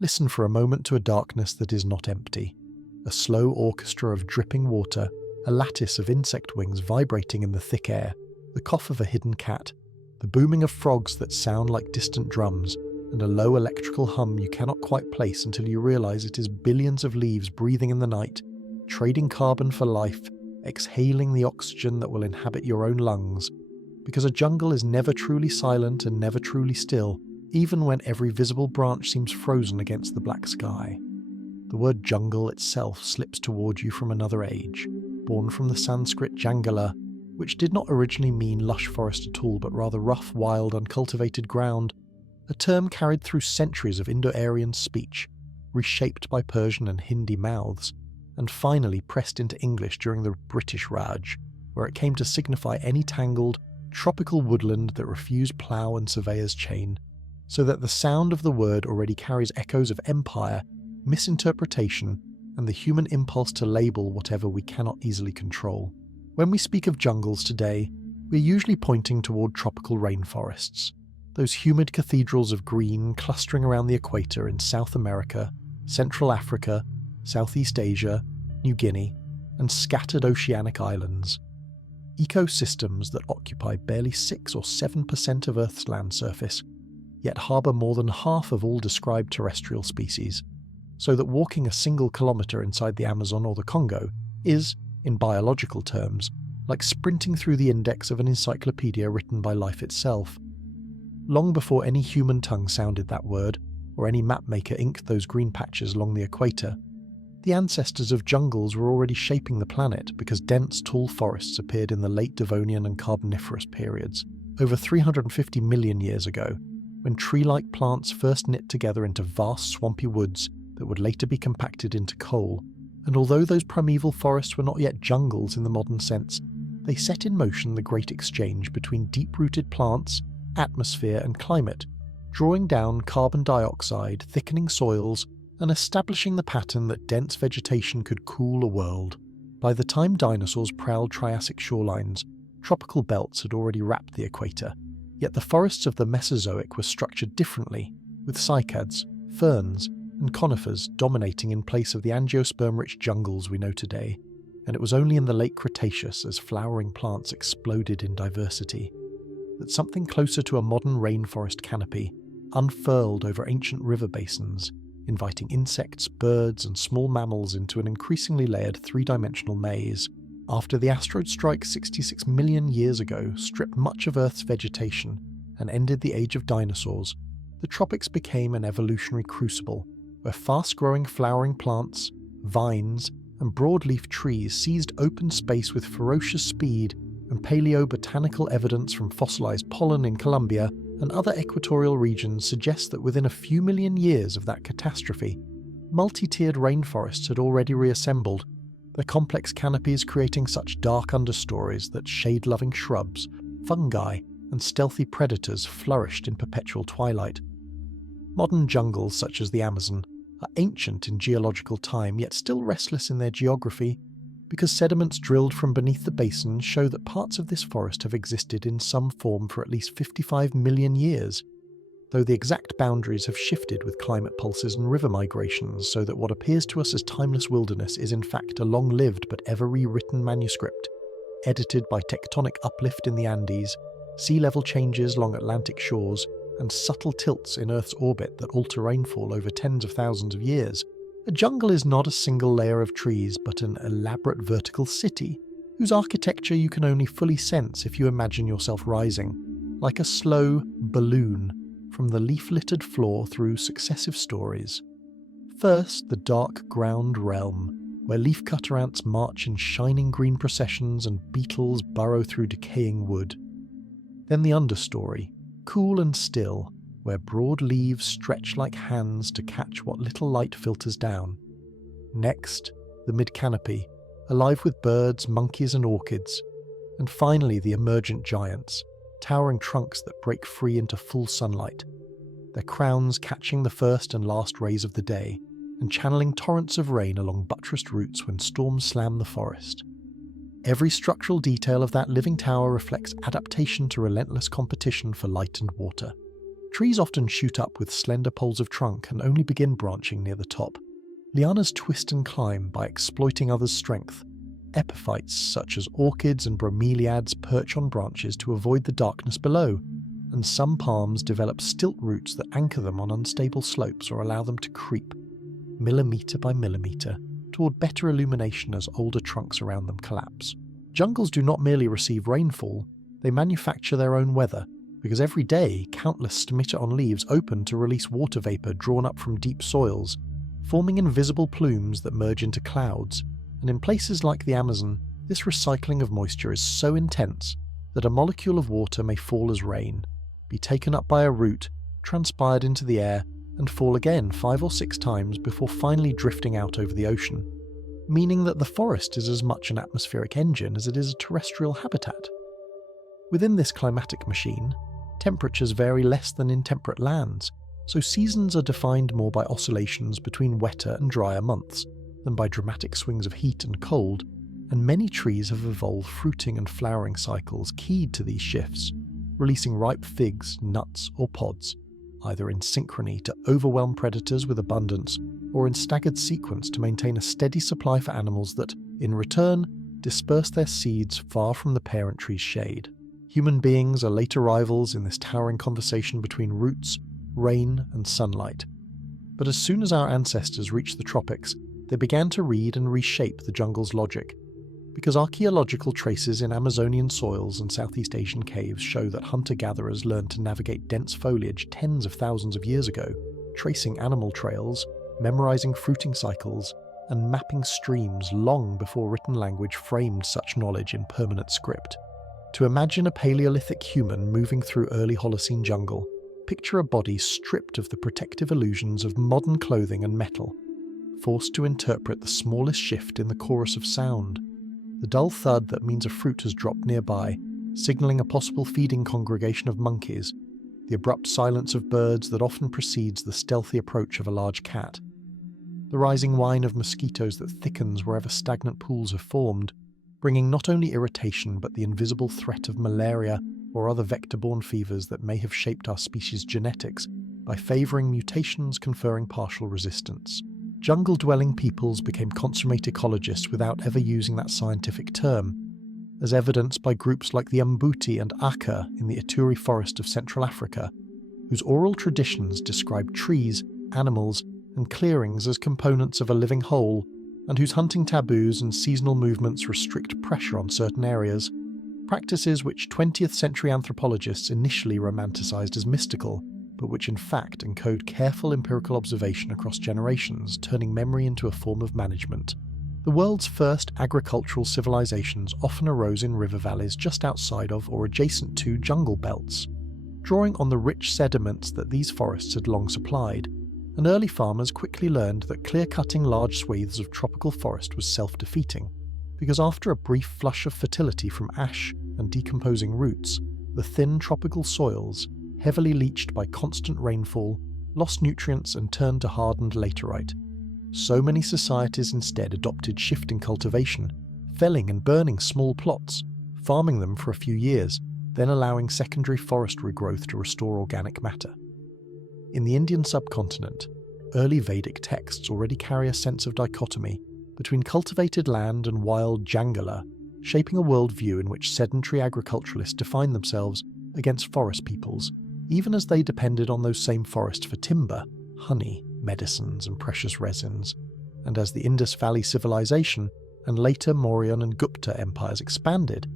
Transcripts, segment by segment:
Listen for a moment to a darkness that is not empty. A slow orchestra of dripping water, a lattice of insect wings vibrating in the thick air, the cough of a hidden cat, the booming of frogs that sound like distant drums, and a low electrical hum you cannot quite place until you realize it is billions of leaves breathing in the night, trading carbon for life, exhaling the oxygen that will inhabit your own lungs. Because a jungle is never truly silent and never truly still, even when every visible branch seems frozen against the black sky. The word jungle itself slips toward you from another age, born from the Sanskrit jangala, which did not originally mean lush forest at all, but rather rough, wild, uncultivated ground, a term carried through centuries of Indo-Aryan speech, reshaped by Persian and Hindi mouths, and finally pressed into English during the British Raj, where it came to signify any tangled, tropical woodland that refused plough and surveyor's chain, so that the sound of the word already carries echoes of empire, misinterpretation, and the human impulse to label whatever we cannot easily control. When we speak of jungles today, we're usually pointing toward tropical rainforests, those humid cathedrals of green clustering around the equator in South America, Central Africa, Southeast Asia, New Guinea, and scattered oceanic islands. Ecosystems that occupy barely 6 or 7% of Earth's land surface, yet harbour more than half of all described terrestrial species, so that walking a single kilometre inside the Amazon or the Congo is, in biological terms, like sprinting through the index of an encyclopedia written by life itself. Long before any human tongue sounded that word, or any mapmaker inked those green patches along the equator, the ancestors of jungles were already shaping the planet because dense, tall forests appeared in the late Devonian and Carboniferous periods, over 350 million years ago, when tree-like plants first knit together into vast swampy woods that would later be compacted into coal. And although those primeval forests were not yet jungles in the modern sense, they set in motion the great exchange between deep-rooted plants, atmosphere and climate, drawing down carbon dioxide, thickening soils, and establishing the pattern that dense vegetation could cool a world. By the time dinosaurs prowled Triassic shorelines, tropical belts had already wrapped the equator, yet the forests of the Mesozoic were structured differently, with cycads, ferns, and conifers dominating in place of the angiosperm-rich jungles we know today, and it was only in the late Cretaceous, as flowering plants exploded in diversity, that something closer to a modern rainforest canopy unfurled over ancient river basins, inviting insects, birds, and small mammals into an increasingly layered three-dimensional maze. After the asteroid strike 66 million years ago stripped much of Earth's vegetation and ended the age of dinosaurs, the tropics became an evolutionary crucible, where fast-growing flowering plants, vines, and broadleaf trees seized open space with ferocious speed, and paleobotanical evidence from fossilized pollen in Colombia and other equatorial regions suggests that within a few million years of that catastrophe, multi-tiered rainforests had already reassembled, their complex canopies creating such dark understories that shade-loving shrubs, fungi, and stealthy predators flourished in perpetual twilight. Modern jungles such as the Amazon are ancient in geological time, yet still restless in their geography, because sediments drilled from beneath the basin show that parts of this forest have existed in some form for at least 55 million years, though the exact boundaries have shifted with climate pulses and river migrations, so that what appears to us as timeless wilderness is in fact a long-lived but ever-rewritten manuscript, edited by tectonic uplift in the Andes, sea level changes along Atlantic shores, and subtle tilts in Earth's orbit that alter rainfall over tens of thousands of years. A jungle is not a single layer of trees, but an elaborate vertical city, whose architecture you can only fully sense if you imagine yourself rising, like a slow balloon, from the leaf-littered floor through successive stories. First, the dark ground realm, where leafcutter ants march in shining green processions and beetles burrow through decaying wood. Then the understory, cool and still, where broad leaves stretch like hands to catch what little light filters down. Next, the mid-canopy, alive with birds, monkeys and orchids. And finally the emergent giants, towering trunks that break free into full sunlight, their crowns catching the first and last rays of the day, and channeling torrents of rain along buttressed roots when storms slam the forest. Every structural detail of that living tower reflects adaptation to relentless competition for light and water. Trees often shoot up with slender poles of trunk and only begin branching near the top. Lianas twist and climb by exploiting others' strength. Epiphytes such as orchids and bromeliads perch on branches to avoid the darkness below, and some palms develop stilt roots that anchor them on unstable slopes or allow them to creep, millimetre by millimetre, toward better illumination as older trunks around them collapse. Jungles do not merely receive rainfall, they manufacture their own weather, because every day countless stomata on leaves open to release water vapour drawn up from deep soils, forming invisible plumes that merge into clouds, and in places like the Amazon, this recycling of moisture is so intense that a molecule of water may fall as rain, be taken up by a root, transpired into the air, and fall again 5 or 6 times before finally drifting out over the ocean, meaning that the forest is as much an atmospheric engine as it is a terrestrial habitat. Within this climatic machine, temperatures vary less than in temperate lands, so seasons are defined more by oscillations between wetter and drier months than by dramatic swings of heat and cold, and many trees have evolved fruiting and flowering cycles keyed to these shifts, releasing ripe figs, nuts, or pods, either in synchrony to overwhelm predators with abundance, or in staggered sequence to maintain a steady supply for animals that, in return, disperse their seeds far from the parent tree's shade. Human beings are late arrivals in this towering conversation between roots, rain, and sunlight. But as soon as our ancestors reached the tropics, they began to read and reshape the jungle's logic, because archaeological traces in Amazonian soils and Southeast Asian caves show that hunter-gatherers learned to navigate dense foliage tens of thousands of years ago, tracing animal trails, memorizing fruiting cycles, and mapping streams long before written language framed such knowledge in permanent script. To imagine a Paleolithic human moving through early Holocene jungle, picture a body stripped of the protective illusions of modern clothing and metal, forced to interpret the smallest shift in the chorus of sound, the dull thud that means a fruit has dropped nearby, signalling a possible feeding congregation of monkeys, the abrupt silence of birds that often precedes the stealthy approach of a large cat, the rising whine of mosquitoes that thickens wherever stagnant pools have formed, bringing not only irritation but the invisible threat of malaria or other vector-borne fevers that may have shaped our species' genetics by favouring mutations conferring partial resistance. Jungle-dwelling peoples became consummate ecologists without ever using that scientific term, as evidenced by groups like the Mbuti and Aka in the Ituri forest of Central Africa, whose oral traditions describe trees, animals, and clearings as components of a living whole, and whose hunting taboos and seasonal movements restrict pressure on certain areas, practices which 20th century anthropologists initially romanticized as mystical, but which in fact encode careful empirical observation across generations, turning memory into a form of management. The world's first agricultural civilizations often arose in river valleys just outside of or adjacent to jungle belts, drawing on the rich sediments that these forests had long supplied, and early farmers quickly learned that clear-cutting large swathes of tropical forest was self-defeating, because after a brief flush of fertility from ash and decomposing roots, the thin tropical soils, heavily leached by constant rainfall, lost nutrients and turned to hardened laterite. So many societies instead adopted shifting cultivation, felling and burning small plots, farming them for a few years, then allowing secondary forestry growth to restore organic matter. In the Indian subcontinent, early Vedic texts already carry a sense of dichotomy between cultivated land and wild jangala, shaping a worldview in which sedentary agriculturalists define themselves against forest peoples, even as they depended on those same forests for timber, honey, medicines, and precious resins, and as the Indus Valley civilization and later Mauryan and Gupta empires expanded,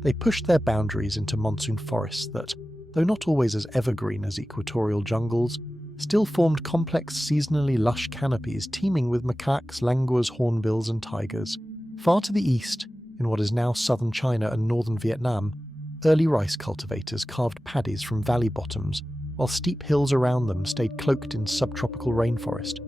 they pushed their boundaries into monsoon forests that, though not always as evergreen as equatorial jungles, still formed complex seasonally lush canopies teeming with macaques, languors, hornbills, and tigers. Far to the east, in what is now southern China and northern Vietnam, early rice cultivators carved paddies from valley bottoms, while steep hills around them stayed cloaked in subtropical rainforest.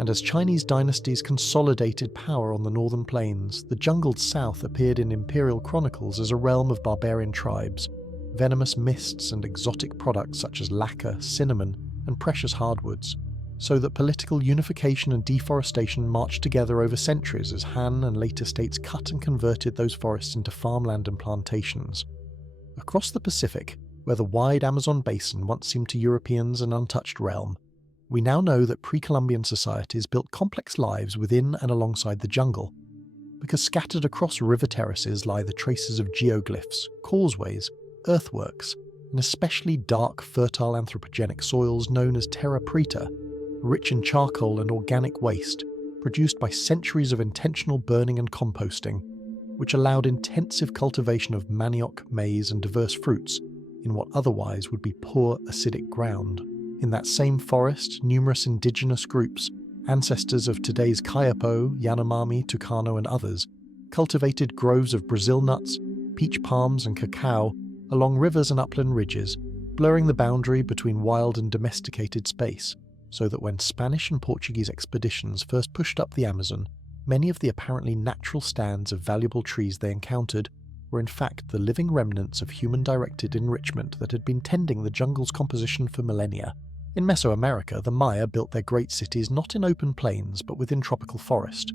And as Chinese dynasties consolidated power on the northern plains, the jungled south appeared in imperial chronicles as a realm of barbarian tribes, venomous mists and exotic products such as lacquer, cinnamon, and precious hardwoods, so that political unification and deforestation marched together over centuries as Han and later states cut and converted those forests into farmland and plantations. Across the Pacific, where the wide Amazon basin once seemed to Europeans an untouched realm, we now know that pre-Columbian societies built complex lives within and alongside the jungle, because scattered across river terraces lie the traces of geoglyphs, causeways, earthworks, and especially dark, fertile anthropogenic soils known as terra preta, rich in charcoal and organic waste, produced by centuries of intentional burning and composting, which allowed intensive cultivation of manioc, maize, and diverse fruits in what otherwise would be poor acidic ground. In that same forest, numerous indigenous groups, ancestors of today's Kayapo, Yanomami, Tucano, and others, cultivated groves of Brazil nuts, peach palms, and cacao along rivers and upland ridges, blurring the boundary between wild and domesticated space, so that when Spanish and Portuguese expeditions first pushed up the Amazon, many of the apparently natural stands of valuable trees they encountered were in fact the living remnants of human-directed enrichment that had been tending the jungle's composition for millennia. In Mesoamerica, the Maya built their great cities not in open plains but within tropical forest,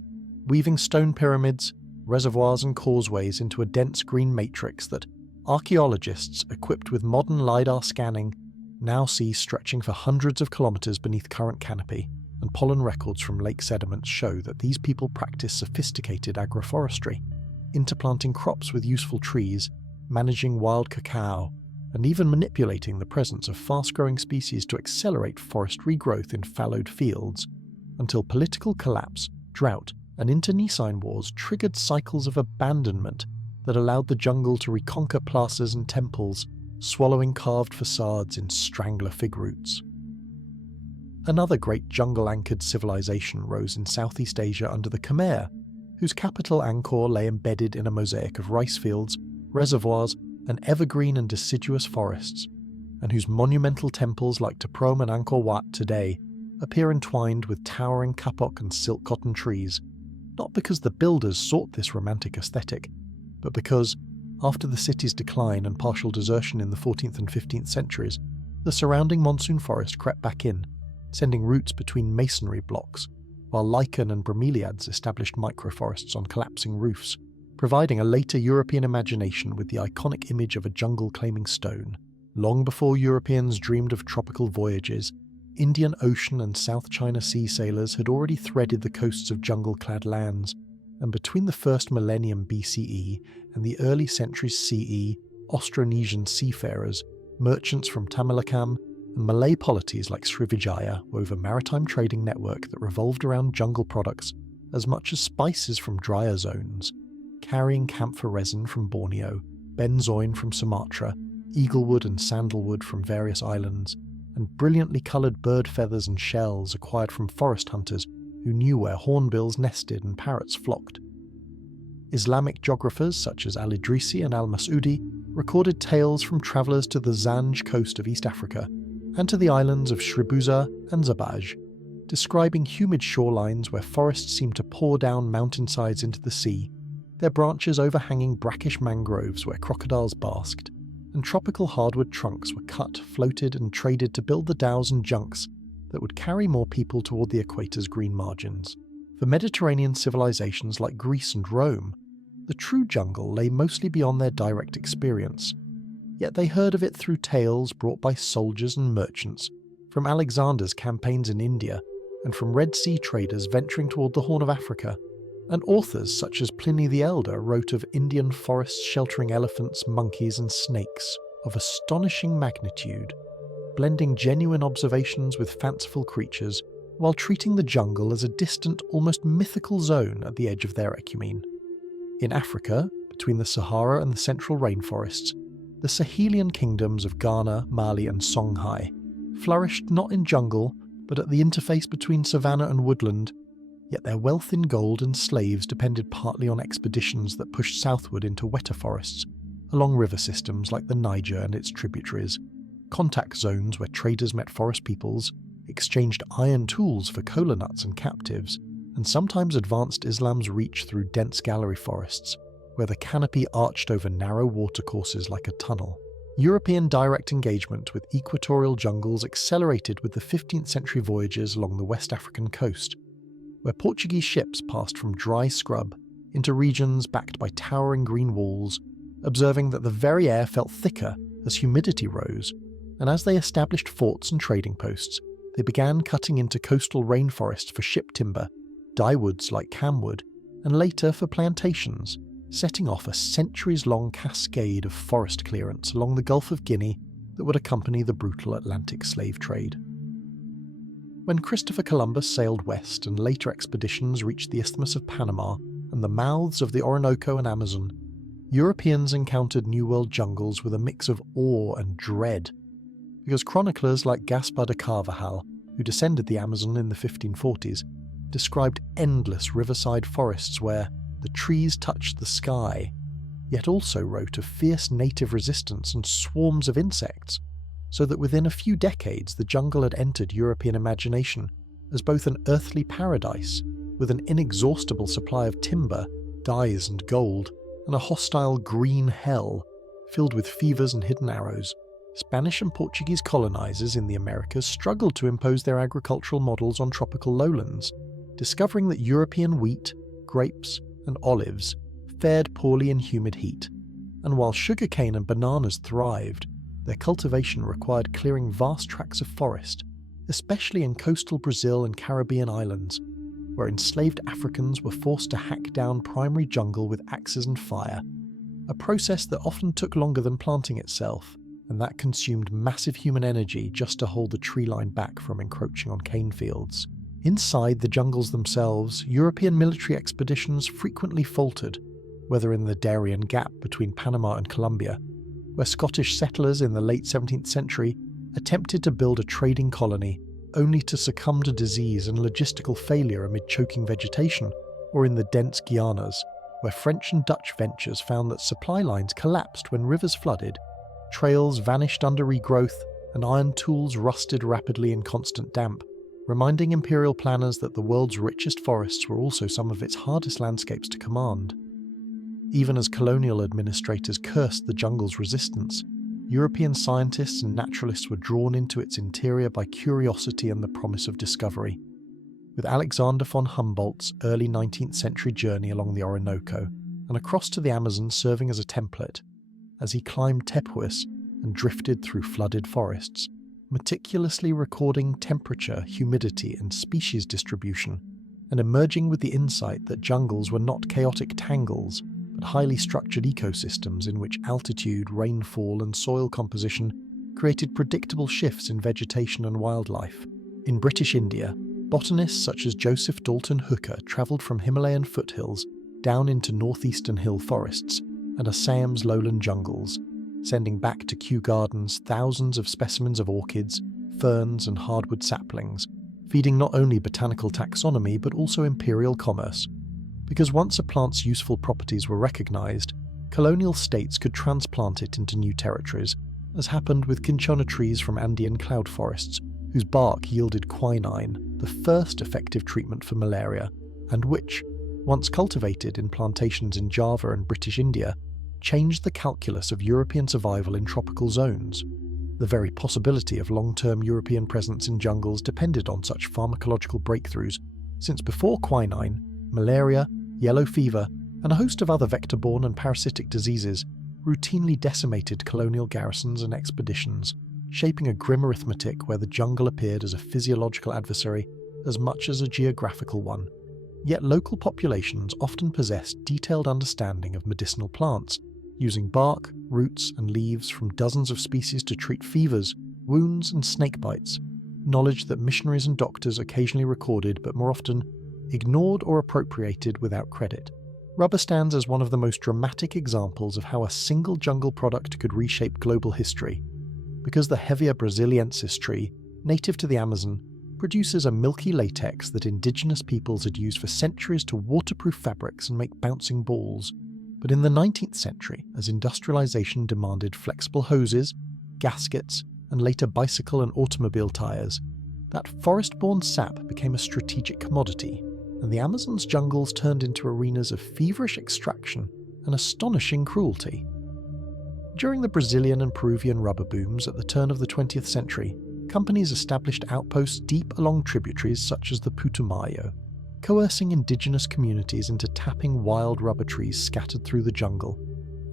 weaving stone pyramids, reservoirs and causeways into a dense green matrix that archaeologists equipped with modern LiDAR scanning now see stretching for hundreds of kilometers beneath current canopy, and pollen records from lake sediments show that these people practice sophisticated agroforestry, interplanting crops with useful trees, managing wild cacao, and even manipulating the presence of fast-growing species to accelerate forest regrowth in fallowed fields, until political collapse, drought, and internecine wars triggered cycles of abandonment that allowed the jungle to reconquer plazas and temples, swallowing carved facades in strangler fig roots. Another great jungle-anchored civilization rose in Southeast Asia under the Khmer, whose capital Angkor lay embedded in a mosaic of rice fields, reservoirs, and evergreen and deciduous forests, and whose monumental temples like Taprom and Angkor Wat today appear entwined with towering kapok and silk cotton trees, not because the builders sought this romantic aesthetic, but because, after the city's decline and partial desertion in the 14th and 15th centuries, the surrounding monsoon forest crept back in, sending roots between masonry blocks, while lichen and bromeliads established microforests on collapsing roofs, providing a later European imagination with the iconic image of a jungle-claiming stone. Long before Europeans dreamed of tropical voyages, Indian Ocean and South China Sea sailors had already threaded the coasts of jungle-clad lands, and between the first millennium BCE and the early centuries CE, Austronesian seafarers, merchants from Tamilakam, and Malay polities like Srivijaya wove a maritime trading network that revolved around jungle products as much as spices from drier zones, carrying camphor resin from Borneo, benzoin from Sumatra, eaglewood and sandalwood from various islands, and brilliantly coloured bird feathers and shells acquired from forest hunters who knew where hornbills nested and parrots flocked. Islamic geographers such as Al-Idrisi and Al-Mas'udi recorded tales from travellers to the Zanj coast of East Africa and to the islands of Shribuza and Zabaj, describing humid shorelines where forests seemed to pour down mountainsides into the sea, their branches overhanging brackish mangroves where crocodiles basked, and tropical hardwood trunks were cut, floated, and traded to build the dhows and junks that would carry more people toward the equator's green margins. For Mediterranean civilizations like Greece and Rome, the true jungle lay mostly beyond their direct experience, yet they heard of it through tales brought by soldiers and merchants, from Alexander's campaigns in India, and from Red Sea traders venturing toward the Horn of Africa. And authors such as Pliny the Elder wrote of Indian forests sheltering elephants, monkeys, and snakes of astonishing magnitude, blending genuine observations with fanciful creatures, while treating the jungle as a distant, almost mythical zone at the edge of their ecumene. In Africa, between the Sahara and the central rainforests, the Sahelian kingdoms of Ghana, Mali, and Songhai flourished not in jungle, but at the interface between savanna and woodland, yet their wealth in gold and slaves depended partly on expeditions that pushed southward into wetter forests, along river systems like the Niger and its tributaries, contact zones where traders met forest peoples, exchanged iron tools for kola nuts and captives, and sometimes advanced Islam's reach through dense gallery forests, where the canopy arched over narrow watercourses like a tunnel. European direct engagement with equatorial jungles accelerated with the 15th century voyages along the West African coast, where Portuguese ships passed from dry scrub into regions backed by towering green walls, observing that the very air felt thicker as humidity rose, and as they established forts and trading posts, they began cutting into coastal rainforests for ship timber, dyewoods like camwood, and later for plantations, setting off a centuries-long cascade of forest clearance along the Gulf of Guinea that would accompany the brutal Atlantic slave trade. When Christopher Columbus sailed west and later expeditions reached the Isthmus of Panama and the mouths of the Orinoco and Amazon, Europeans encountered New World jungles with a mix of awe and dread, because chroniclers like Gaspar de Carvajal, who descended the Amazon in the 1540s, described endless riverside forests where the trees touched the sky, yet also wrote of fierce native resistance and swarms of insects, so that within a few decades the jungle had entered European imagination as both an earthly paradise, with an inexhaustible supply of timber, dyes and gold, and a hostile green hell, filled with fevers and hidden arrows. Spanish and Portuguese colonizers in the Americas struggled to impose their agricultural models on tropical lowlands, discovering that European wheat, grapes, and olives fared poorly in humid heat, and while sugarcane and bananas thrived, their cultivation required clearing vast tracts of forest, especially in coastal Brazil and Caribbean islands, where enslaved Africans were forced to hack down primary jungle with axes and fire, a process that often took longer than planting itself, and that consumed massive human energy just to hold the tree line back from encroaching on cane fields. Inside the jungles themselves, European military expeditions frequently faltered, whether in the Darien Gap between Panama and Colombia, where Scottish settlers in the late 17th century attempted to build a trading colony only to succumb to disease and logistical failure amid choking vegetation, or in the dense Guianas, where French and Dutch ventures found that supply lines collapsed when rivers flooded, trails vanished under regrowth, and iron tools rusted rapidly in constant damp, reminding imperial planners that the world's richest forests were also some of its hardest landscapes to command. Even as colonial administrators cursed the jungle's resistance, European scientists and naturalists were drawn into its interior by curiosity and the promise of discovery. With Alexander von Humboldt's early 19th century journey along the Orinoco and across to the Amazon serving as a template, as he climbed Tepuis and drifted through flooded forests, meticulously recording temperature, humidity, and species distribution, and emerging with the insight that jungles were not chaotic tangles, but highly structured ecosystems in which altitude, rainfall, and soil composition created predictable shifts in vegetation and wildlife. In British India, botanists such as Joseph Dalton Hooker travelled from Himalayan foothills down into northeastern hill forests and Assam's lowland jungles, sending back to Kew Gardens thousands of specimens of orchids, ferns, and hardwood saplings, feeding not only botanical taxonomy but also imperial commerce. Because once a plant's useful properties were recognised, colonial states could transplant it into new territories, as happened with cinchona trees from Andean cloud forests, whose bark yielded quinine, the first effective treatment for malaria, and which, once cultivated in plantations in Java and British India, changed the calculus of European survival in tropical zones. The very possibility of long-term European presence in jungles depended on such pharmacological breakthroughs, since before quinine, malaria, yellow fever, and a host of other vector-borne and parasitic diseases routinely decimated colonial garrisons and expeditions, shaping a grim arithmetic where the jungle appeared as a physiological adversary as much as a geographical one. Yet local populations often possessed detailed understanding of medicinal plants, using bark, roots, and leaves from dozens of species to treat fevers, wounds, and snake bites, knowledge that missionaries and doctors occasionally recorded but more often ignored or appropriated without credit. Rubber stands as one of the most dramatic examples of how a single jungle product could reshape global history, because the heavier Brasiliensis tree, native to the Amazon, produces a milky latex that indigenous peoples had used for centuries to waterproof fabrics and make bouncing balls. But in the 19th century, as industrialization demanded flexible hoses, gaskets, and later bicycle and automobile tires, that forest-borne sap became a strategic commodity, and the Amazon's jungles turned into arenas of feverish extraction and astonishing cruelty. During the Brazilian and Peruvian rubber booms at the turn of the 20th century, companies established outposts deep along tributaries such as the Putumayo, coercing indigenous communities into tapping wild rubber trees scattered through the jungle,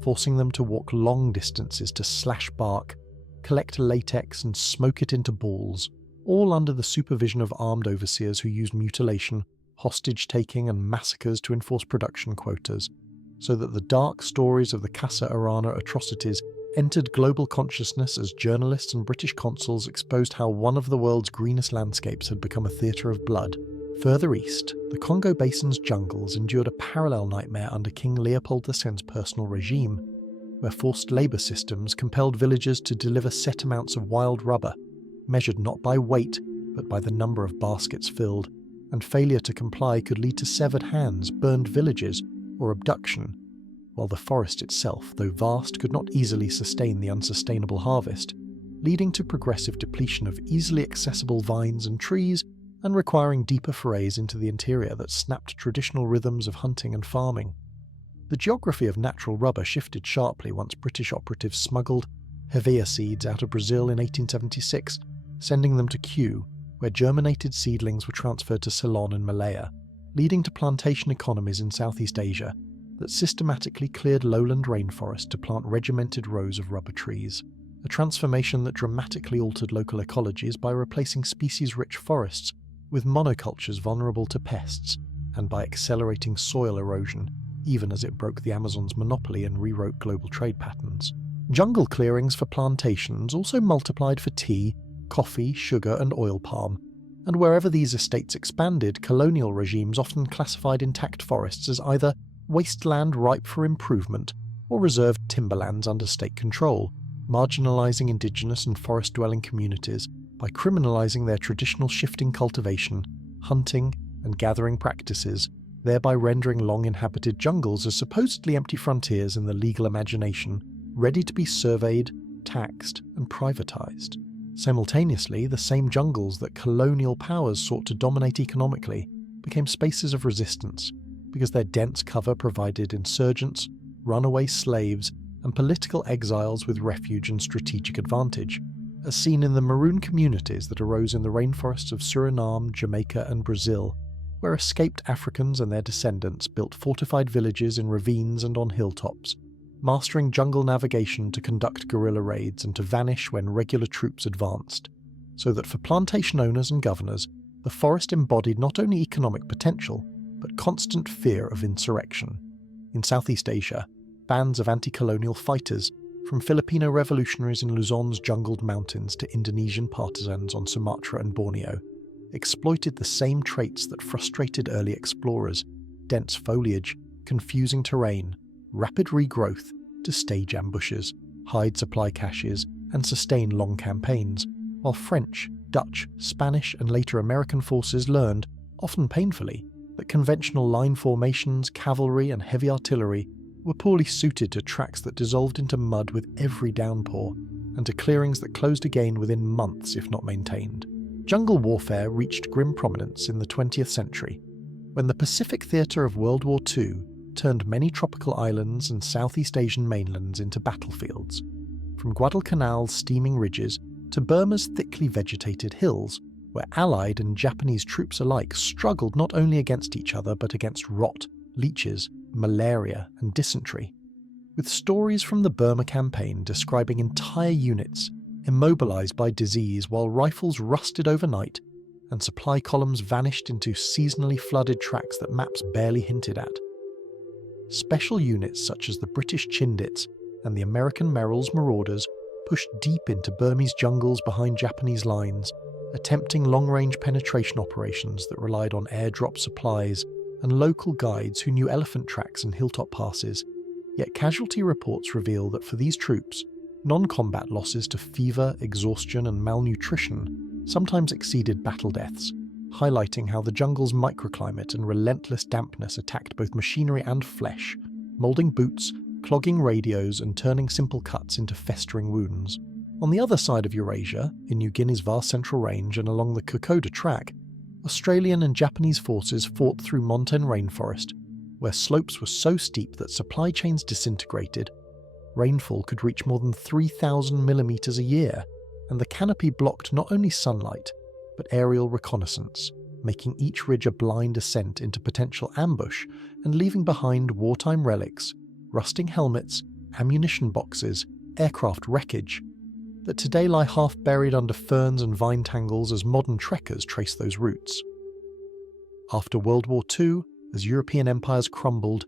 forcing them to walk long distances to slash bark, collect latex and smoke it into balls, all under the supervision of armed overseers who used mutilation, hostage-taking and massacres to enforce production quotas, so that the dark stories of the Casa Arana atrocities entered global consciousness as journalists and British consuls exposed how one of the world's greenest landscapes had become a theatre of blood. Further east, the Congo Basin's jungles endured a parallel nightmare under King Leopold X's personal regime, where forced labour systems compelled villagers to deliver set amounts of wild rubber, measured not by weight but by the number of baskets filled, and failure to comply could lead to severed hands, burned villages, or abduction, while the forest itself, though vast, could not easily sustain the unsustainable harvest, leading to progressive depletion of easily accessible vines and trees and requiring deeper forays into the interior that snapped traditional rhythms of hunting and farming. The geography of natural rubber shifted sharply once British operatives smuggled hevea seeds out of Brazil in 1876, sending them to Kew, where germinated seedlings were transferred to Ceylon and Malaya, leading to plantation economies in Southeast Asia that systematically cleared lowland rainforest to plant regimented rows of rubber trees, a transformation that dramatically altered local ecologies by replacing species-rich forests with monocultures vulnerable to pests, and by accelerating soil erosion, even as it broke the Amazon's monopoly and rewrote global trade patterns. Jungle clearings for plantations also multiplied for tea, coffee, sugar and oil palm, and wherever these estates expanded, colonial regimes often classified intact forests as either wasteland ripe for improvement or reserved timberlands under state control, marginalising indigenous and forest-dwelling communities by criminalising their traditional shifting cultivation, hunting and gathering practices, thereby rendering long-inhabited jungles as supposedly empty frontiers in the legal imagination, ready to be surveyed, taxed and privatised. Simultaneously, the same jungles that colonial powers sought to dominate economically became spaces of resistance, because their dense cover provided insurgents, runaway slaves, and political exiles with refuge and strategic advantage, as seen in the maroon communities that arose in the rainforests of Suriname, Jamaica, and Brazil, where escaped Africans and their descendants built fortified villages in ravines and on hilltops, mastering jungle navigation to conduct guerrilla raids and to vanish when regular troops advanced, so that for plantation owners and governors, the forest embodied not only economic potential, but constant fear of insurrection. In Southeast Asia, bands of anti-colonial fighters, from Filipino revolutionaries in Luzon's jungled mountains to Indonesian partisans on Sumatra and Borneo, exploited the same traits that frustrated early explorers: dense foliage, confusing terrain, rapid regrowth, to stage ambushes, hide supply caches, and sustain long campaigns, while French, Dutch, Spanish, and later American forces learned, often painfully, that conventional line formations, cavalry, and heavy artillery were poorly suited to tracks that dissolved into mud with every downpour, and to clearings that closed again within months if not maintained. Jungle warfare reached grim prominence in the 20th century, when the Pacific theatre of World War II turned many tropical islands and Southeast Asian mainlands into battlefields, from Guadalcanal's steaming ridges to Burma's thickly vegetated hills, where Allied and Japanese troops alike struggled not only against each other but against rot, leeches, malaria and dysentery, with stories from the Burma campaign describing entire units immobilized by disease while rifles rusted overnight and supply columns vanished into seasonally flooded tracks that maps barely hinted at. Special units such as the British Chindits and the American Merrill's Marauders pushed deep into Burmese jungles behind Japanese lines, attempting long-range penetration operations that relied on airdrop supplies and local guides who knew elephant tracks and hilltop passes. Yet casualty reports reveal that for these troops, non-combat losses to fever, exhaustion and malnutrition sometimes exceeded battle deaths, highlighting how the jungle's microclimate and relentless dampness attacked both machinery and flesh, moulding boots, clogging radios and turning simple cuts into festering wounds. On the other side of Eurasia, in New Guinea's vast central range and along the Kokoda Track, Australian and Japanese forces fought through montane rainforest, where slopes were so steep that supply chains disintegrated. Rainfall could reach more than 3,000 millimetres a year, and the canopy blocked not only sunlight, but aerial reconnaissance, making each ridge a blind ascent into potential ambush and leaving behind wartime relics, rusting helmets, ammunition boxes, aircraft wreckage, that today lie half buried under ferns and vine tangles as modern trekkers trace those routes. After World War II, as European empires crumbled,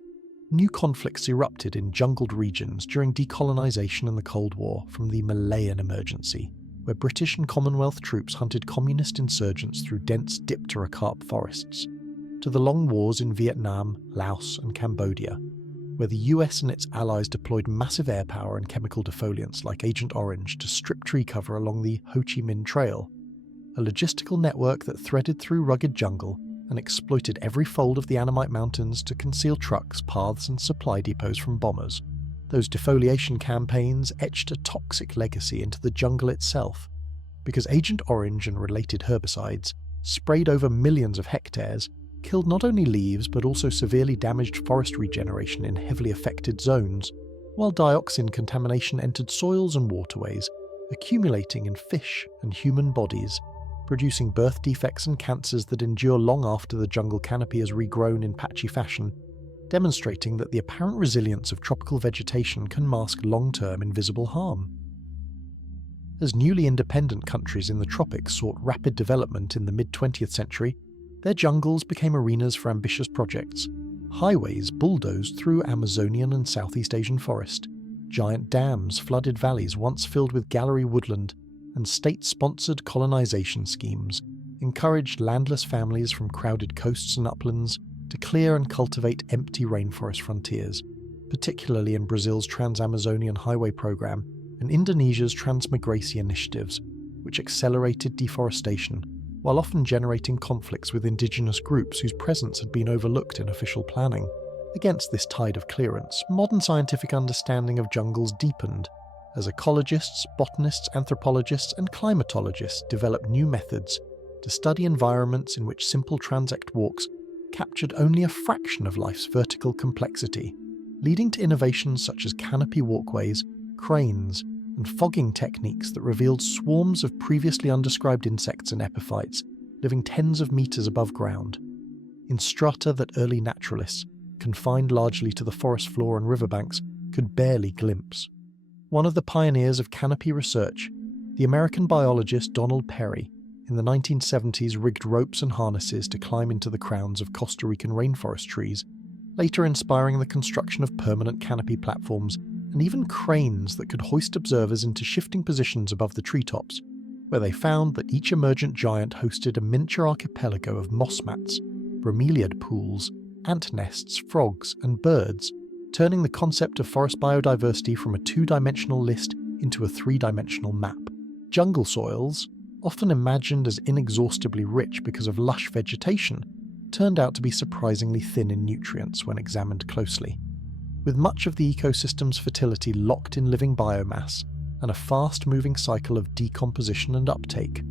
new conflicts erupted in jungled regions during decolonisation and the Cold War, from the Malayan Emergency, where British and Commonwealth troops hunted communist insurgents through dense diptera forests, to the long wars in Vietnam, Laos and Cambodia, where the US and its allies deployed massive air power and chemical defoliants like Agent Orange to strip tree cover along the Ho Chi Minh Trail, a logistical network that threaded through rugged jungle and exploited every fold of the Annamite Mountains to conceal trucks, paths and supply depots from bombers. Those defoliation campaigns etched a toxic legacy into the jungle itself, because Agent Orange and related herbicides, sprayed over millions of hectares, killed not only leaves but also severely damaged forest regeneration in heavily affected zones, while dioxin contamination entered soils and waterways, accumulating in fish and human bodies, producing birth defects and cancers that endure long after the jungle canopy has regrown in patchy fashion, demonstrating that the apparent resilience of tropical vegetation can mask long-term invisible harm. As newly independent countries in the tropics sought rapid development in the mid-20th century, their jungles became arenas for ambitious projects. Highways bulldozed through Amazonian and Southeast Asian forest. Giant dams flooded valleys once filled with gallery woodland, and state-sponsored colonization schemes encouraged landless families from crowded coasts and uplands to clear and cultivate empty rainforest frontiers, particularly in Brazil's Trans-Amazonian Highway program and Indonesia's Transmigrasi initiatives, which accelerated deforestation, while often generating conflicts with indigenous groups whose presence had been overlooked in official planning. Against this tide of clearance, modern scientific understanding of jungles deepened, as ecologists, botanists, anthropologists and climatologists developed new methods to study environments in which simple transect walks captured only a fraction of life's vertical complexity, leading to innovations such as canopy walkways, cranes, and fogging techniques that revealed swarms of previously undescribed insects and epiphytes living tens of meters above ground, in strata that early naturalists, confined largely to the forest floor and riverbanks, could barely glimpse. One of the pioneers of canopy research, the American biologist Donald Perry, in the 1970s rigged ropes and harnesses to climb into the crowns of Costa Rican rainforest trees, later inspiring the construction of permanent canopy platforms and even cranes that could hoist observers into shifting positions above the treetops, where they found that each emergent giant hosted a miniature archipelago of moss mats, bromeliad pools, ant nests, frogs, and birds, turning the concept of forest biodiversity from a two-dimensional list into a three-dimensional map. Jungle soils, often imagined as inexhaustibly rich because of lush vegetation, turned out to be surprisingly thin in nutrients when examined closely, with much of the ecosystem's fertility locked in living biomass and a fast-moving cycle of decomposition and uptake,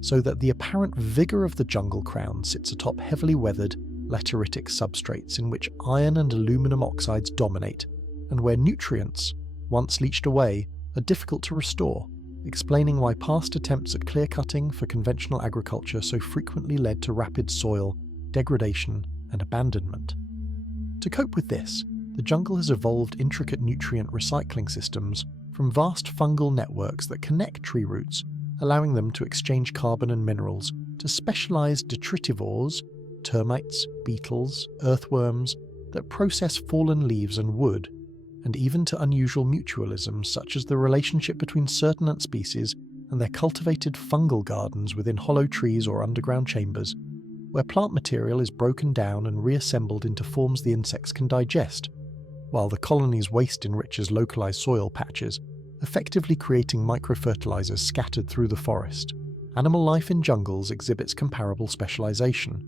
so that the apparent vigour of the jungle crown sits atop heavily weathered, lateritic substrates in which iron and aluminum oxides dominate, and where nutrients, once leached away, are difficult to restore, explaining why past attempts at clear-cutting for conventional agriculture so frequently led to rapid soil degradation and abandonment. To cope with this, the jungle has evolved intricate nutrient recycling systems from vast fungal networks that connect tree roots, allowing them to exchange carbon and minerals, to specialised detritivores, termites, beetles, earthworms, that process fallen leaves and wood, and even to unusual mutualisms such as the relationship between certain ant species and their cultivated fungal gardens within hollow trees or underground chambers, where plant material is broken down and reassembled into forms the insects can digest, while the colony's waste enriches localized soil patches, effectively creating microfertilizers scattered through the forest. Animal life in jungles exhibits comparable specialization,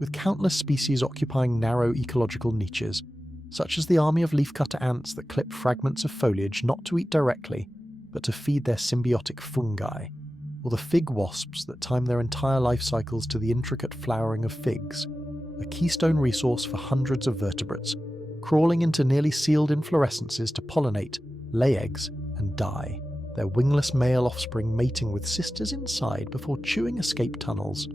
with countless species occupying narrow ecological niches, such as the army of leafcutter ants that clip fragments of foliage not to eat directly, but to feed their symbiotic fungi, or the fig wasps that time their entire life cycles to the intricate flowering of figs, a keystone resource for hundreds of vertebrates, crawling into nearly sealed inflorescences to pollinate, lay eggs, and die, their wingless male offspring mating with sisters inside before chewing escape tunnels,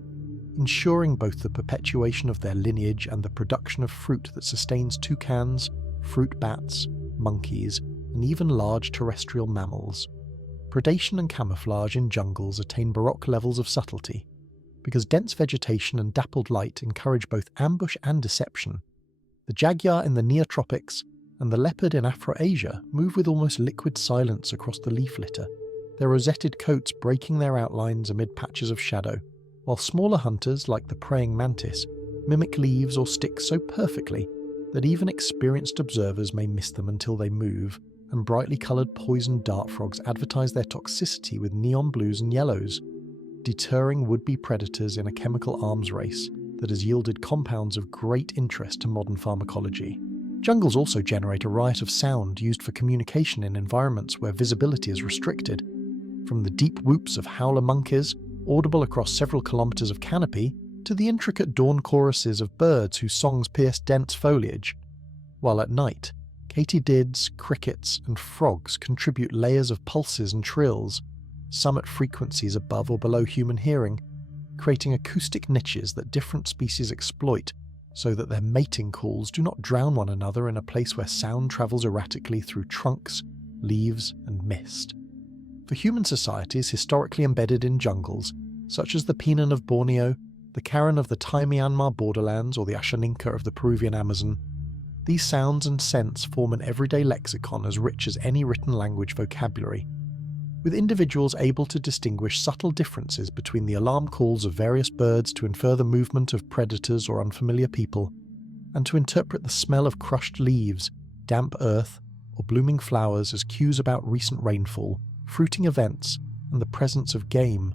ensuring both the perpetuation of their lineage and the production of fruit that sustains toucans, fruit bats, monkeys, and even large terrestrial mammals. Predation and camouflage in jungles attain baroque levels of subtlety. Because dense vegetation and dappled light encourage both ambush and deception, the jaguar in the neotropics and the leopard in Afro-Asia move with almost liquid silence across the leaf litter, their rosetted coats breaking their outlines amid patches of shadow, while smaller hunters like the praying mantis mimic leaves or sticks so perfectly that even experienced observers may miss them until they move, and brightly coloured poison dart frogs advertise their toxicity with neon blues and yellows, deterring would-be predators in a chemical arms race that has yielded compounds of great interest to modern pharmacology. Jungles also generate a riot of sound used for communication in environments where visibility is restricted. From the deep whoops of howler monkeys, audible across several kilometres of canopy, to the intricate dawn choruses of birds whose songs pierce dense foliage. While at night, katydids, crickets, and frogs contribute layers of pulses and trills, some at frequencies above or below human hearing, creating acoustic niches that different species exploit so that their mating calls do not drown one another in a place where sound travels erratically through trunks, leaves, and mist. For human societies historically embedded in jungles, such as the Pinan of Borneo, the Karen of the Thai Myanmar borderlands, or the Ashaninka of the Peruvian Amazon, these sounds and scents form an everyday lexicon as rich as any written language vocabulary, with individuals able to distinguish subtle differences between the alarm calls of various birds to infer the movement of predators or unfamiliar people, and to interpret the smell of crushed leaves, damp earth, or blooming flowers as cues about recent rainfall, fruiting events, and the presence of game,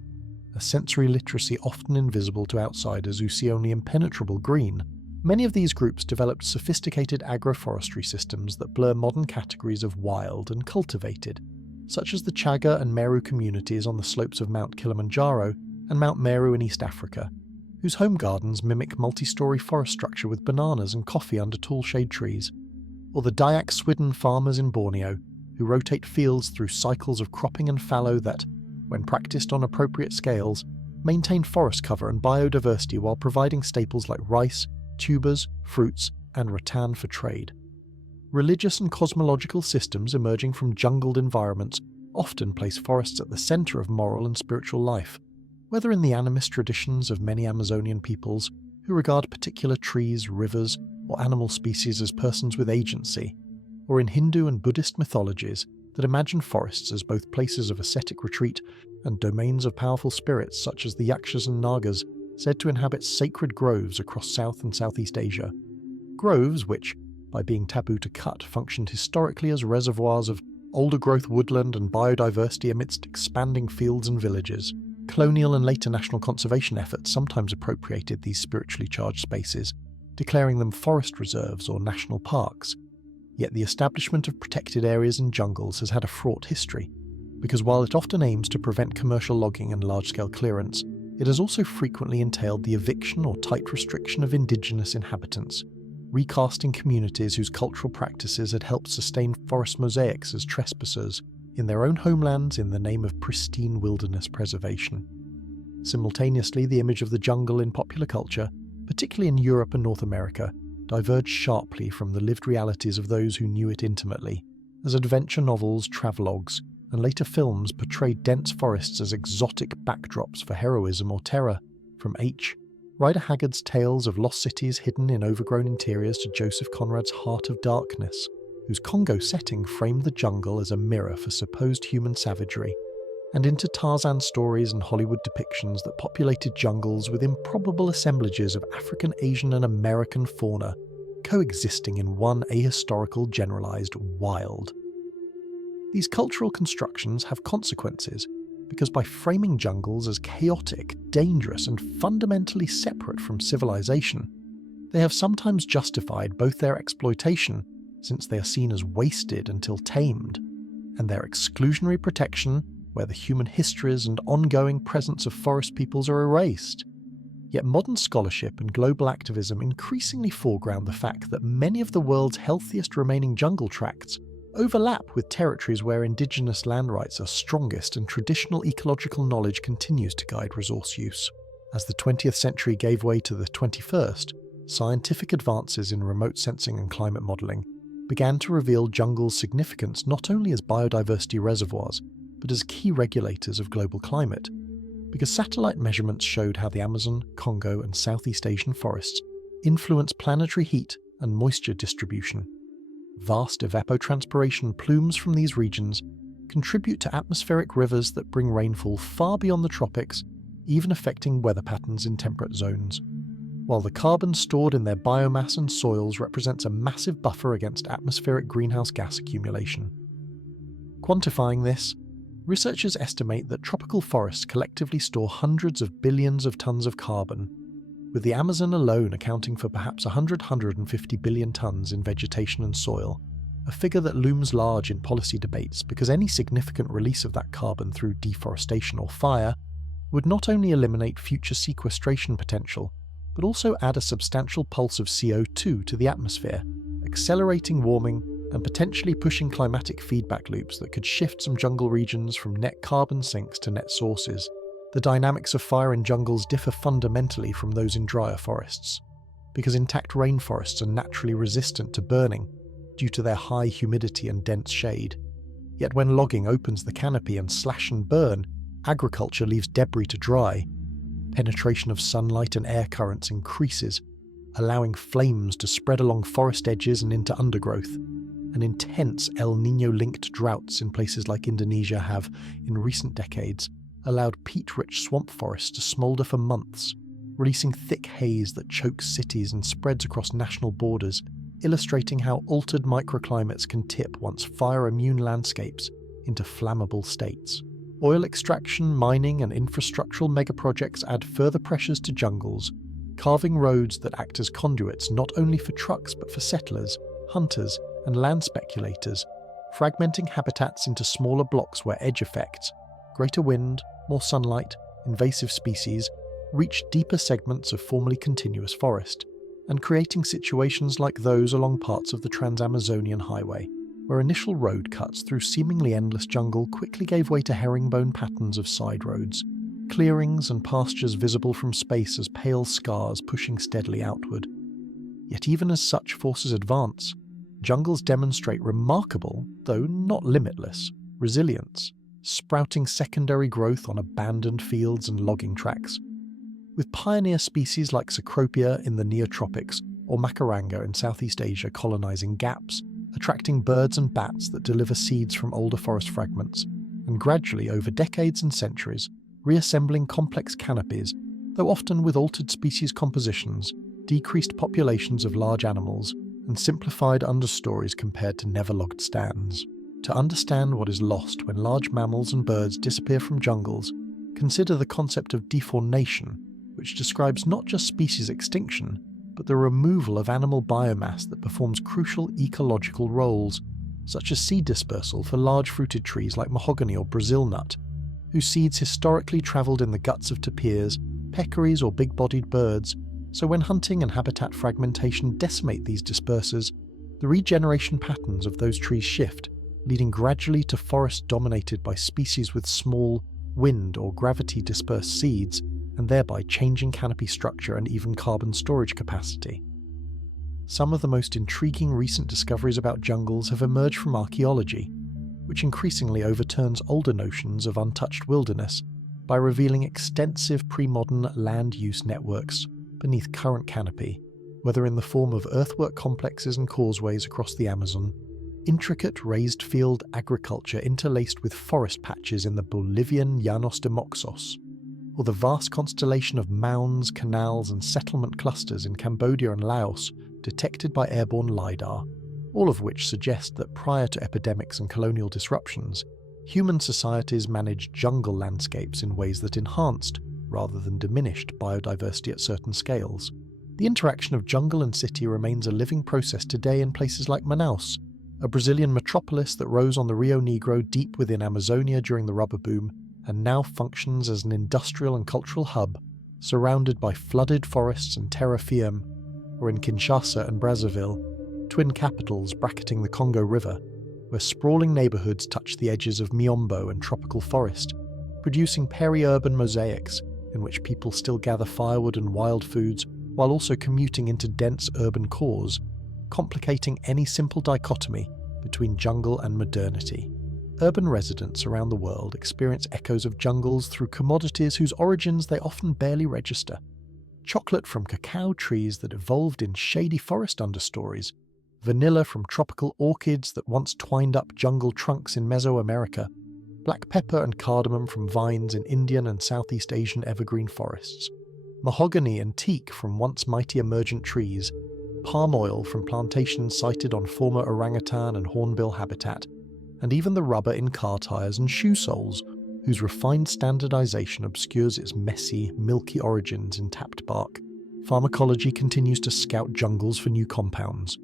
a sensory literacy often invisible to outsiders who see only impenetrable green. Many of these groups developed sophisticated agroforestry systems that blur modern categories of wild and cultivated, such as the Chaga and Meru communities on the slopes of Mount Kilimanjaro and Mount Meru in East Africa, whose home gardens mimic multi-storey forest structure with bananas and coffee under tall shade trees, or the Dayak Swidden farmers in Borneo, who rotate fields through cycles of cropping and fallow that, when practiced on appropriate scales, maintain forest cover and biodiversity while providing staples like rice, tubers, fruits, and rattan for trade. Religious and cosmological systems emerging from jungled environments often place forests at the centre of moral and spiritual life, whether in the animist traditions of many Amazonian peoples who regard particular trees, rivers, or animal species as persons with agency, or in Hindu and Buddhist mythologies that imagine forests as both places of ascetic retreat and domains of powerful spirits such as the Yakshas and Nagas said to inhabit sacred groves across South and Southeast Asia. Groves which, by being taboo to cut, functioned historically as reservoirs of older-growth woodland and biodiversity amidst expanding fields and villages. Colonial and later national conservation efforts sometimes appropriated these spiritually charged spaces, declaring them forest reserves or national parks. Yet the establishment of protected areas and jungles has had a fraught history, because while it often aims to prevent commercial logging and large-scale clearance, it has also frequently entailed the eviction or tight restriction of indigenous inhabitants, recasting communities whose cultural practices had helped sustain forest mosaics as trespassers in their own homelands in the name of pristine wilderness preservation. Simultaneously, the image of the jungle in popular culture, particularly in Europe and North America, diverged sharply from the lived realities of those who knew it intimately, as adventure novels, travelogues, and later films portrayed dense forests as exotic backdrops for heroism or terror, from H. Rider Haggard's tales of lost cities hidden in overgrown interiors to Joseph Conrad's Heart of Darkness, whose Congo setting framed the jungle as a mirror for supposed human savagery, and into Tarzan stories and Hollywood depictions that populated jungles with improbable assemblages of African, Asian, and American fauna, coexisting in one ahistorical generalized wild. These cultural constructions have consequences, because by framing jungles as chaotic, dangerous, and fundamentally separate from civilization, they have sometimes justified both their exploitation, since they are seen as wasted until tamed, and their exclusionary protection, where the human histories and ongoing presence of forest peoples are erased. Yet modern scholarship and global activism increasingly foreground the fact that many of the world's healthiest remaining jungle tracts overlap with territories where indigenous land rights are strongest and traditional ecological knowledge continues to guide resource use. As the 20th century gave way to the 21st, scientific advances in remote sensing and climate modelling began to reveal jungle's significance not only as biodiversity reservoirs, but as key regulators of global climate, because satellite measurements showed how the Amazon, Congo, and Southeast Asian forests influence planetary heat and moisture distribution. Vast evapotranspiration plumes from these regions contribute to atmospheric rivers that bring rainfall far beyond the tropics, even affecting weather patterns in temperate zones, while the carbon stored in their biomass and soils represents a massive buffer against atmospheric greenhouse gas accumulation. Quantifying this, researchers estimate that tropical forests collectively store hundreds of billions of tons of carbon, with the Amazon alone accounting for perhaps 150 billion tons in vegetation and soil, a figure that looms large in policy debates because any significant release of that carbon through deforestation or fire would not only eliminate future sequestration potential, but also add a substantial pulse of CO2 to the atmosphere, accelerating warming and potentially pushing climatic feedback loops that could shift some jungle regions from net carbon sinks to net sources. The dynamics of fire in jungles differ fundamentally from those in drier forests, because intact rainforests are naturally resistant to burning due to their high humidity and dense shade. Yet when logging opens the canopy and slash and burn, agriculture leaves debris to dry. Penetration of sunlight and air currents increases, allowing flames to spread along forest edges and into undergrowth. And intense El Niño-linked droughts in places like Indonesia have, in recent decades, allowed peat-rich swamp forests to smoulder for months, releasing thick haze that chokes cities and spreads across national borders, illustrating how altered microclimates can tip once fire-immune landscapes into flammable states. Oil extraction, mining, and infrastructural megaprojects add further pressures to jungles, carving roads that act as conduits not only for trucks but for settlers, hunters, and land speculators, fragmenting habitats into smaller blocks where edge effects, greater wind, more sunlight, invasive species, reach deeper segments of formerly continuous forest, and creating situations like those along parts of the Trans-Amazonian Highway, where initial road cuts through seemingly endless jungle quickly gave way to herringbone patterns of side roads, clearings and pastures visible from space as pale scars pushing steadily outward. Yet even as such forces advance, jungles demonstrate remarkable, though not limitless, resilience, sprouting secondary growth on abandoned fields and logging tracks, with pioneer species like Cecropia in the neotropics or Macaranga in Southeast Asia colonizing gaps, attracting birds and bats that deliver seeds from older forest fragments, and gradually over decades and centuries, reassembling complex canopies, though often with altered species compositions, decreased populations of large animals, and simplified understories compared to never-logged stands. To understand what is lost when large mammals and birds disappear from jungles, consider the concept of defaunation, which describes not just species extinction, but the removal of animal biomass that performs crucial ecological roles, such as seed dispersal for large fruited trees like mahogany or Brazil nut, whose seeds historically travelled in the guts of tapirs, peccaries or big-bodied birds, so when hunting and habitat fragmentation decimate these dispersers, the regeneration patterns of those trees shift, leading gradually to forests dominated by species with small, wind or gravity-dispersed seeds, and thereby changing canopy structure and even carbon storage capacity. Some of the most intriguing recent discoveries about jungles have emerged from archaeology, which increasingly overturns older notions of untouched wilderness by revealing extensive pre-modern land use networks beneath current canopy, whether in the form of earthwork complexes and causeways across the Amazon, intricate raised field agriculture interlaced with forest patches in the Bolivian Llanos de Moxos, or the vast constellation of mounds, canals and settlement clusters in Cambodia and Laos detected by airborne LiDAR, all of which suggest that prior to epidemics and colonial disruptions, human societies managed jungle landscapes in ways that enhanced, rather than diminished, biodiversity at certain scales. The interaction of jungle and city remains a living process today in places like Manaus, a Brazilian metropolis that rose on the Rio Negro deep within Amazonia during the rubber boom, and now functions as an industrial and cultural hub, surrounded by flooded forests and terra firma, or in Kinshasa and Brazzaville, twin capitals bracketing the Congo River, where sprawling neighbourhoods touch the edges of miombo and tropical forest, producing peri-urban mosaics in which people still gather firewood and wild foods while also commuting into dense urban cores, complicating any simple dichotomy between jungle and modernity. Urban residents around the world experience echoes of jungles through commodities whose origins they often barely register. Chocolate from cacao trees that evolved in shady forest understories, vanilla from tropical orchids that once twined up jungle trunks in Mesoamerica, black pepper and cardamom from vines in Indian and Southeast Asian evergreen forests, mahogany and teak from once mighty emergent trees, palm oil from plantations sited on former orangutan and hornbill habitat, and even the rubber in car tires and shoe soles, whose refined standardization obscures its messy, milky origins in tapped bark. Pharmacology continues to scout jungles for new compounds,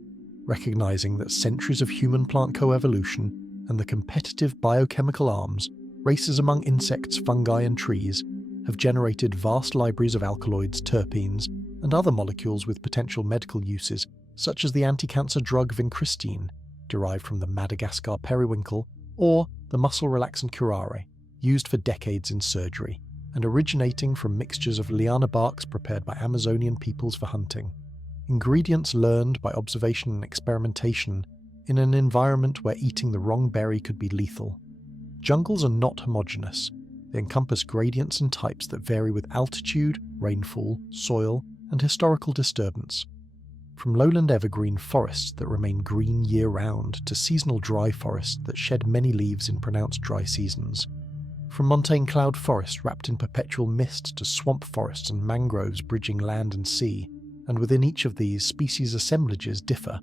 recognizing that centuries of human-plant coevolution and the competitive biochemical arms, races among insects, fungi and trees, have generated vast libraries of alkaloids, terpenes, and other molecules with potential medical uses, such as the anti-cancer drug vincristine, derived from the Madagascar periwinkle, or the muscle relaxant curare, used for decades in surgery, and originating from mixtures of liana barks prepared by Amazonian peoples for hunting. Ingredients learned by observation and experimentation in an environment where eating the wrong berry could be lethal. Jungles are not homogeneous. They encompass gradients and types that vary with altitude, rainfall, soil, and historical disturbance. From lowland evergreen forests that remain green year-round to seasonal dry forests that shed many leaves in pronounced dry seasons. From montane cloud forests wrapped in perpetual mist to swamp forests and mangroves bridging land and sea, and within each of these, species assemblages differ.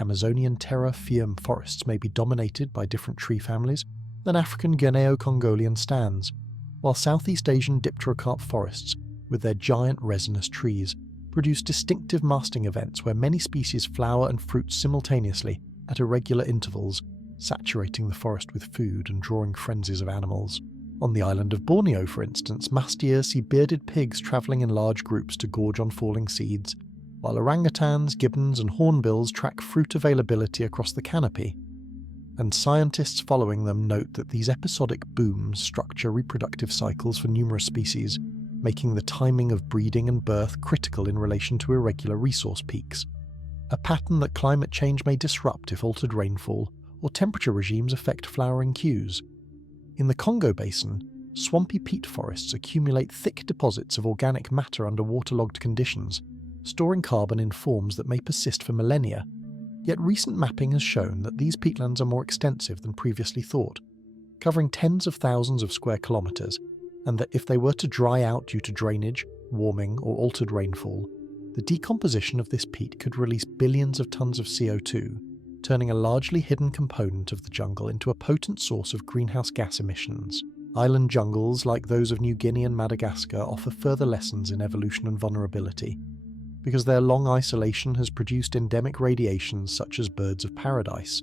Amazonian terra firme forests may be dominated by different tree families than African Guineo-Congolian stands, while Southeast Asian dipterocarp forests, with their giant resinous trees, produce distinctive masting events where many species flower and fruit simultaneously at irregular intervals, saturating the forest with food and drawing frenzies of animals. On the island of Borneo, for instance, mast deer see bearded pigs travelling in large groups to gorge on falling seeds, while orangutans, gibbons and hornbills track fruit availability across the canopy. And scientists following them note that these episodic booms structure reproductive cycles for numerous species, making the timing of breeding and birth critical in relation to irregular resource peaks, a pattern that climate change may disrupt if altered rainfall or temperature regimes affect flowering cues. In the Congo Basin, swampy peat forests accumulate thick deposits of organic matter under waterlogged conditions, storing carbon in forms that may persist for millennia. Yet recent mapping has shown that these peatlands are more extensive than previously thought, covering tens of thousands of square kilometres, and that if they were to dry out due to drainage, warming or altered rainfall, the decomposition of this peat could release billions of tons of CO2, turning a largely hidden component of the jungle into a potent source of greenhouse gas emissions. Island jungles like those of New Guinea and Madagascar offer further lessons in evolution and vulnerability, because their long isolation has produced endemic radiations such as birds of paradise,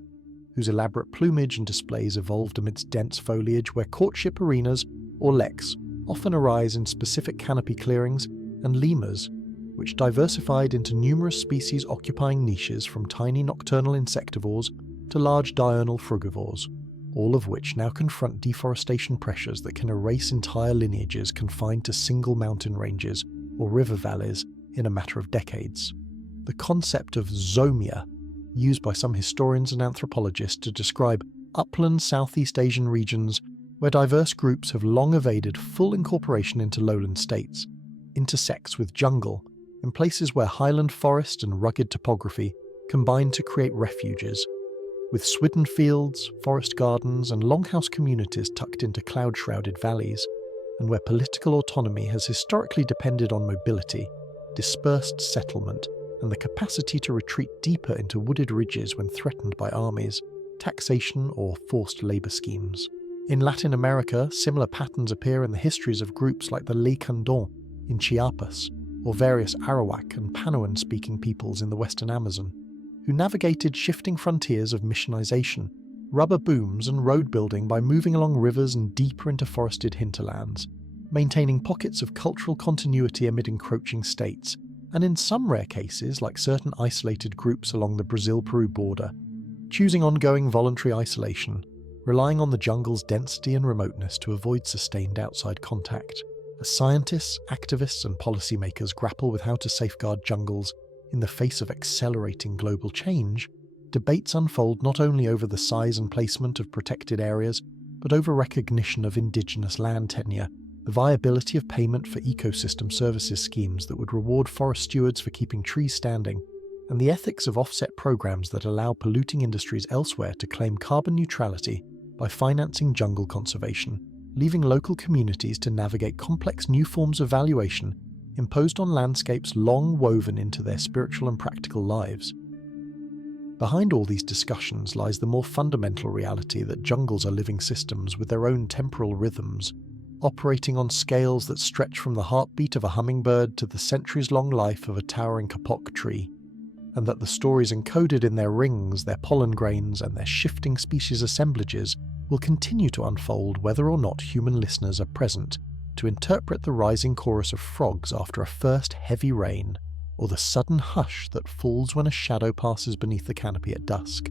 whose elaborate plumage and displays evolved amidst dense foliage where courtship arenas, or leks, often arise in specific canopy clearings, and lemurs, which diversified into numerous species occupying niches from tiny nocturnal insectivores to large diurnal frugivores, all of which now confront deforestation pressures that can erase entire lineages confined to single mountain ranges or river valleys in a matter of decades. The concept of zomia, used by some historians and anthropologists to describe upland Southeast Asian regions where diverse groups have long evaded full incorporation into lowland states, intersects with jungle in places where highland forest and rugged topography combine to create refuges, with swidden fields, forest gardens and longhouse communities tucked into cloud-shrouded valleys, and where political autonomy has historically depended on mobility, dispersed settlement, and the capacity to retreat deeper into wooded ridges when threatened by armies, taxation or forced labour schemes. In Latin America, similar patterns appear in the histories of groups like the Leycandon in Chiapas, or various Arawak and Panoan-speaking peoples in the western Amazon, who navigated shifting frontiers of missionization, rubber booms and road building by moving along rivers and deeper into forested hinterlands, maintaining pockets of cultural continuity amid encroaching states, and in some rare cases, like certain isolated groups along the Brazil-Peru border, choosing ongoing voluntary isolation, relying on the jungle's density and remoteness to avoid sustained outside contact. As scientists, activists and policymakers grapple with how to safeguard jungles In the face of accelerating global change, debates unfold not only over the size and placement of protected areas, but over recognition of Indigenous land tenure, the viability of payment for ecosystem services schemes that would reward forest stewards for keeping trees standing, and the ethics of offset programs that allow polluting industries elsewhere to claim carbon neutrality by financing jungle conservation, leaving local communities to navigate complex new forms of valuation imposed on landscapes long woven into their spiritual and practical lives. Behind all these discussions lies the more fundamental reality that jungles are living systems with their own temporal rhythms, operating on scales that stretch from the heartbeat of a hummingbird to the centuries-long life of a towering kapok tree, and that the stories encoded in their rings, their pollen grains, and their shifting species assemblages will continue to unfold whether or not human listeners are present to interpret the rising chorus of frogs after a first heavy rain, or the sudden hush that falls when a shadow passes beneath the canopy at dusk.